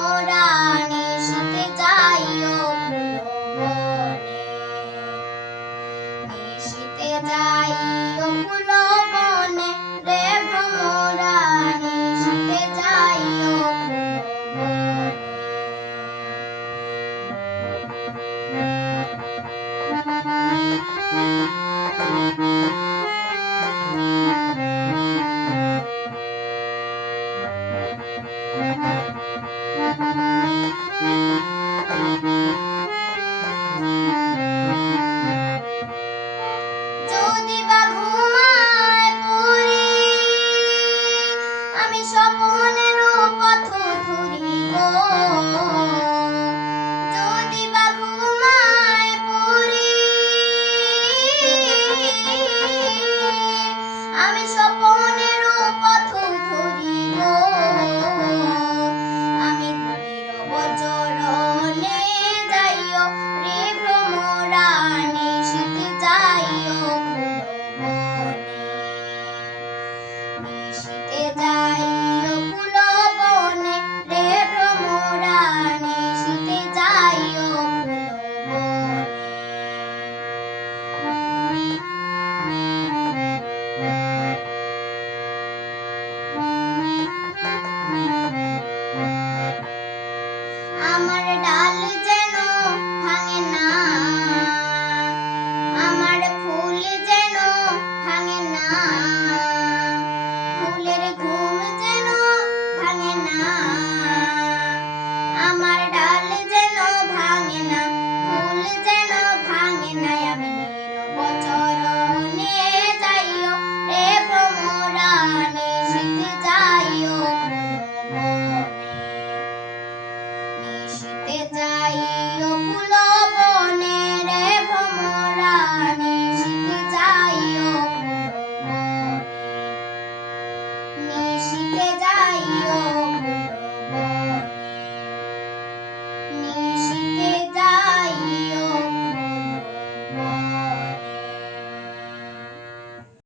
ভ্রমরানি শীতে যাইও ফুল বনে শীতে যাইও ফুল বনে রে ভ্রমরানি শীতে যাইও Thank যদি বা ঘুমায় পড়ি আমি সব মিশিতে যাইও